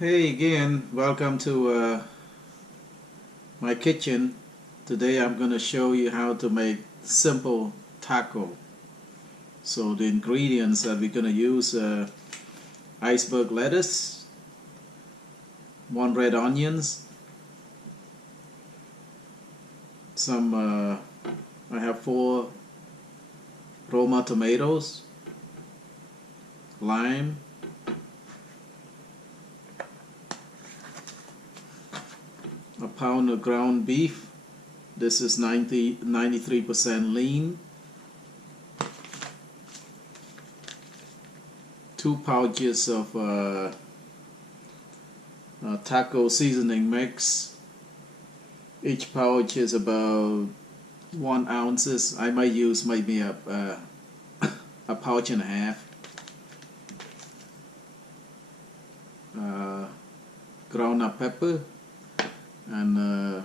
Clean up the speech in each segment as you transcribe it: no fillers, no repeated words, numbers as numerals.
Hey again, welcome to my kitchen. Today I'm going to show you how to make simple taco. So the ingredients that we're going to use iceberg lettuce, 1 red onions, some I have 4 Roma tomatoes, lime, a pound of ground beef. This is 93% lean. 2 pouches of taco seasoning mix. Each pouch is about 1 ounces. I might use maybe a pouch and a half. Ground up pepper, and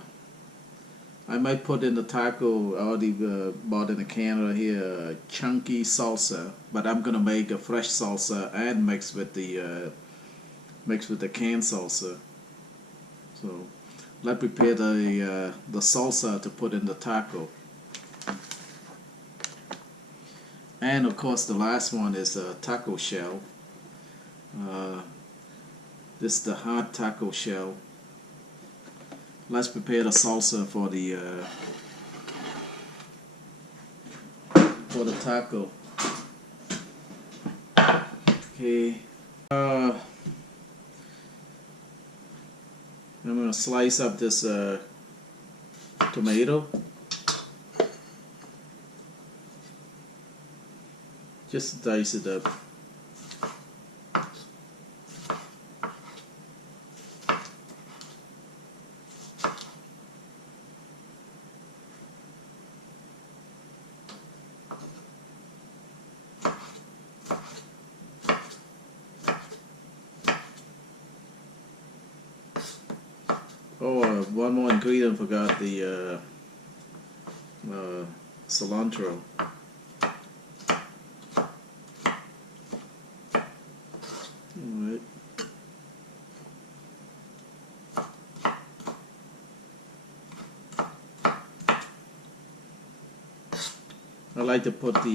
I might put in the taco. I already bought in a can right here, chunky salsa, but I'm gonna make a fresh salsa and mix with the canned salsa. So let's prepare the salsa to put in the taco. And of course the last one is a taco shell. This is the hard taco shell. Let's prepare the salsa for the taco. Okay. I'm gonna slice up this tomato. Just dice it up. Oh, one more ingredient, forgot the cilantro. Alright. I like to put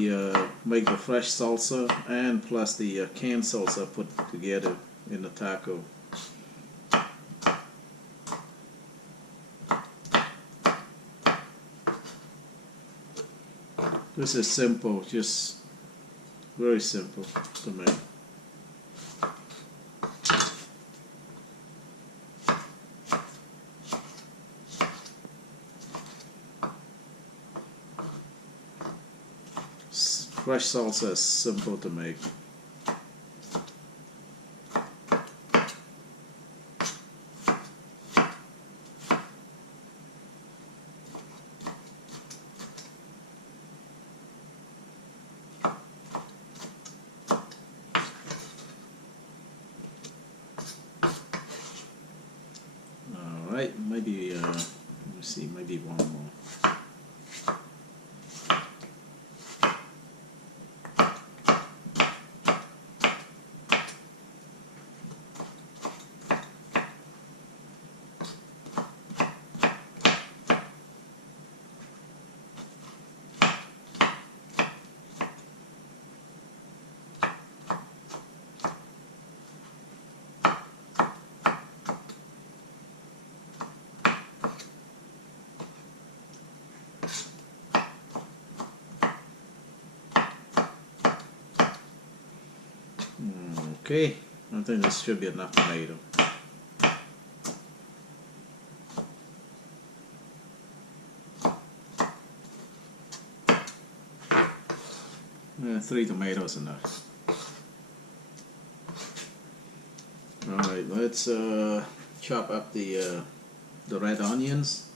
make the fresh salsa and plus the canned salsa put together in the taco. This is simple, just very simple to make. Fresh salsa is simple to make. Alright, maybe, let me see, maybe one more. Okay, I think this should be enough tomato. Yeah, 3 tomatoes enough. Alright, let's chop up the red onions.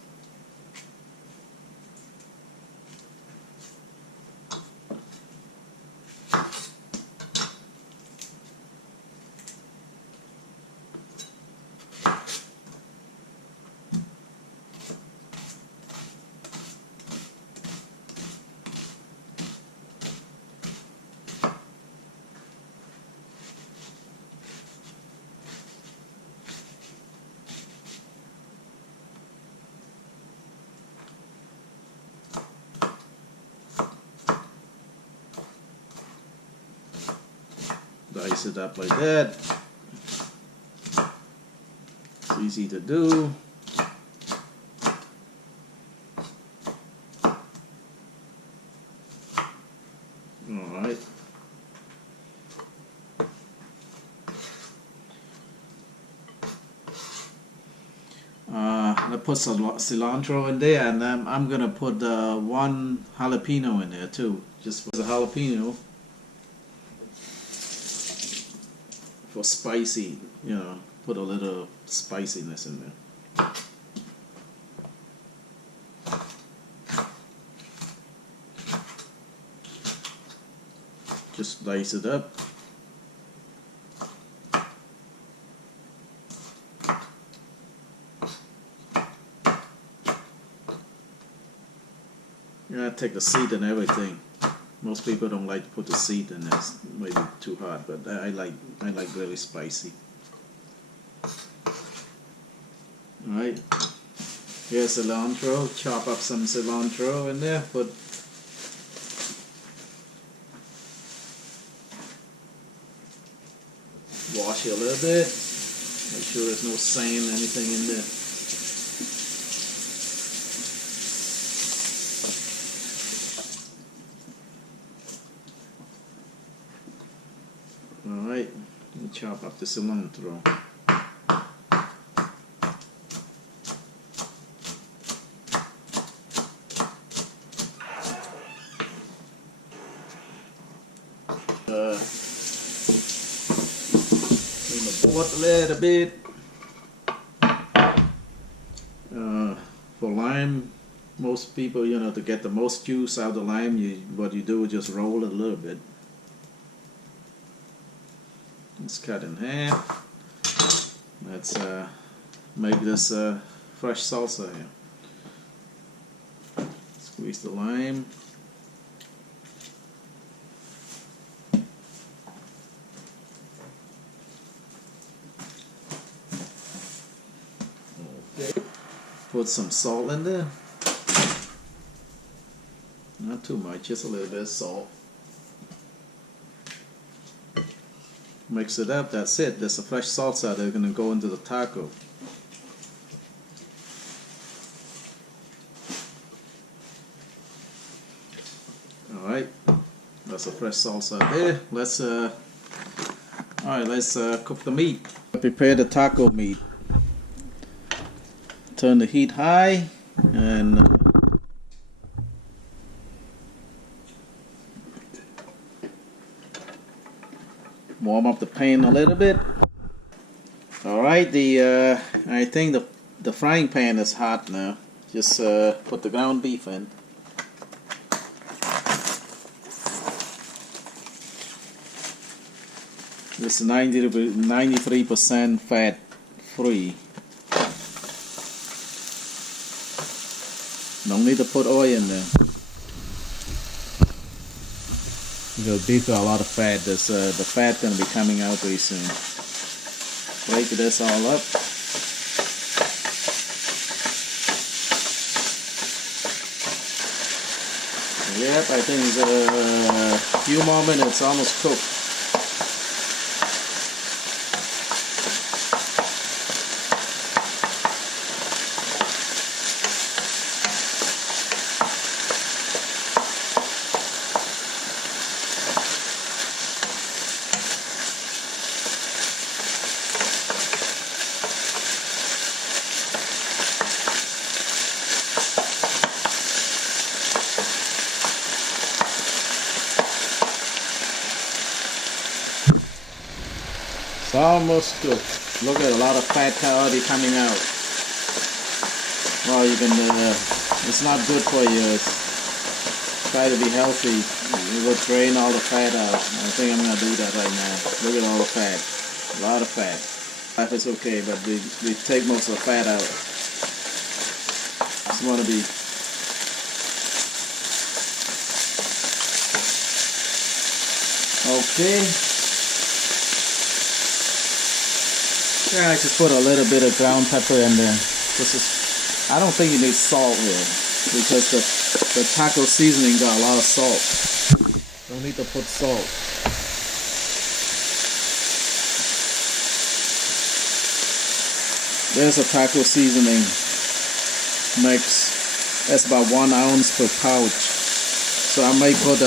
Slice it up like that. It's easy to do. Alright. I put some cilantro in there, and I'm gonna put one jalapeno in there too, just for the jalapeno, for spicy, you know, put a little spiciness in there. Just dice it up. Yeah, take the seed and everything. Most people don't like to put the seed in there. It's maybe too hot, but I like really spicy. Alright. Here's cilantro. Chop up some cilantro in there. Put wash it a little bit. Make sure there's no sand, anything in there. Alright, chop up the cilantro. What a little bit. For lime, most people, you know, to get the most juice out of the lime, what you do is just roll it a little bit. Let's cut in half. Let's make this fresh salsa here. Squeeze the lime. Okay. Put some salt in there. Not too much, just a little bit of salt. Mix it up, that's it. There's a fresh salsa that's going to go into the taco. Alright, that's a fresh salsa there. Let's cook the meat. Prepare the taco meat. Turn the heat high and warm up the pan a little bit. Alright, I think the frying pan is hot now. Just put the ground beef in. This is 93% fat free. Don't need to put oil in there. Because beef got a lot of fat. There's the fat gonna be coming out pretty soon. Break this all up. Yep, I think it's a few more minutes, almost cooked. It's almost cooked. Look at a lot of fat already coming out. Well, you can. It's not good for you. Try to be healthy. You will drain all the fat out. I think I'm gonna do that right now. Look at all the fat. A lot of fat. Life is okay, but we take most of the fat out. Just want to be. Okay. Yeah, I just put a little bit of ground pepper in there. I don't think you need salt here because the taco seasoning got a lot of salt. Don't need to put salt. There's a taco seasoning mix. That's about 1 ounce per pouch. So I may put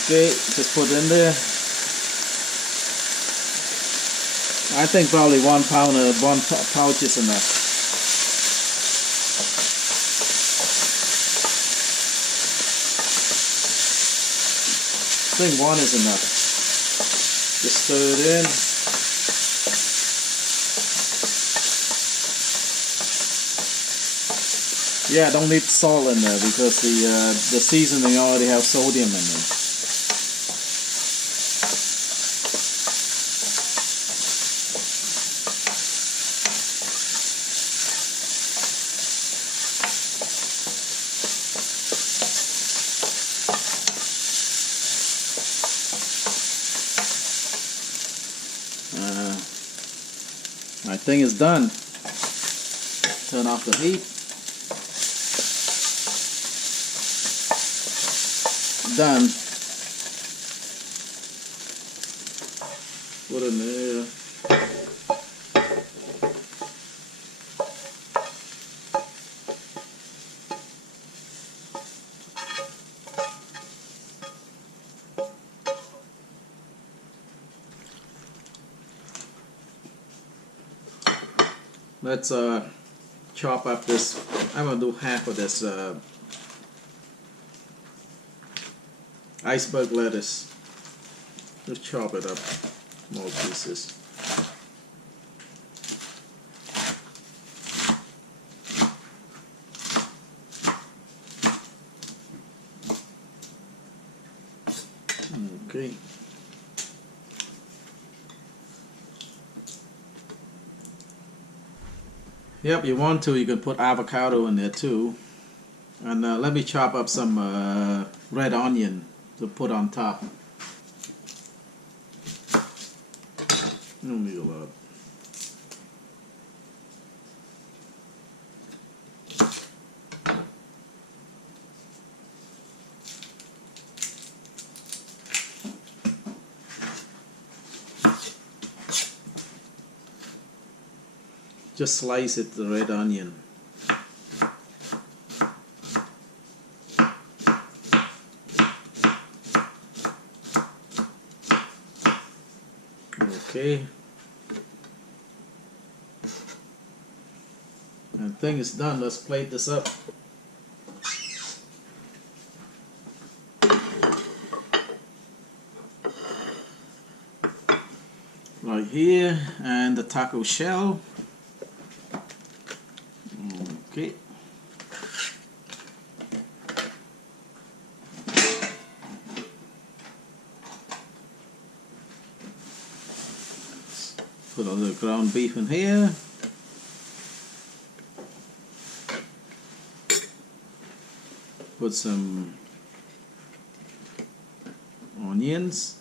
okay, just put in there. I think probably 1 pound or 1 pouch is enough. I think 1 is enough. Just stir it in. Yeah, I don't need salt in there because the seasoning already have sodium in it. My thing is done. Turn off the heat. Done. Put it in there. Let's chop up this. I'm gonna do half of this iceberg lettuce. Just chop it up, more pieces. Okay. Yep, you want to, you can put avocado in there too. And let me chop up some red onion to put on top. You don't need a lot. Just slice it, the red onion. Okay. And thing is done. Let's plate this up. Right here, and the taco shell. Okay. Put all the ground beef in here. Put some onions.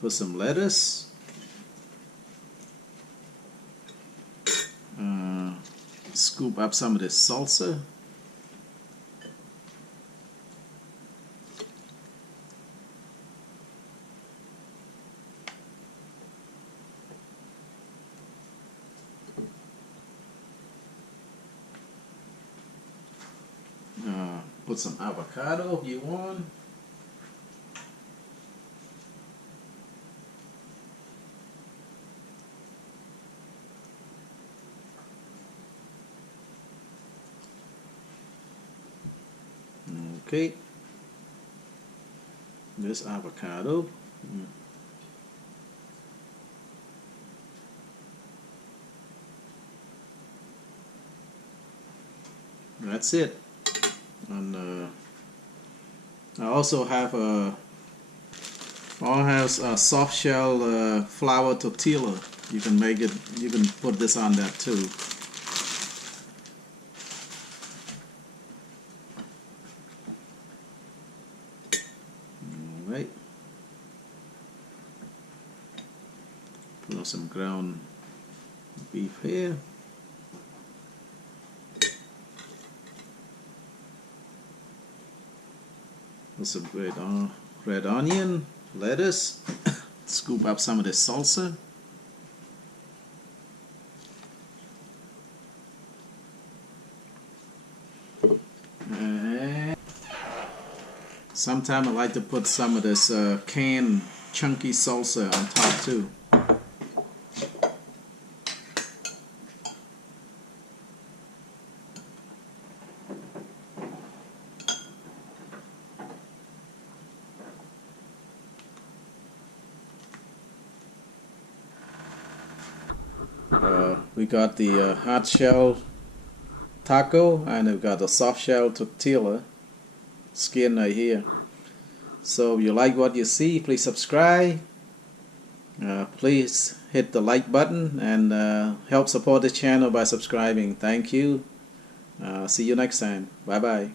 Put some lettuce. Scoop up some of this salsa. Put some avocado if you want. Okay. This avocado. That's it. And I also have a soft shell flour tortilla. You can make it. You can put this on that too. All right. Put on some ground beef here. Put some red onion. lettuce. Scoop up some of this salsa. And sometimes I like to put some of this canned chunky salsa on top too. We got the hard shell taco, and we've got the soft shell tortilla skin right here. So if you like what you see, please subscribe. Please hit the like button and help support the channel by subscribing. Thank you. See you next time. Bye bye.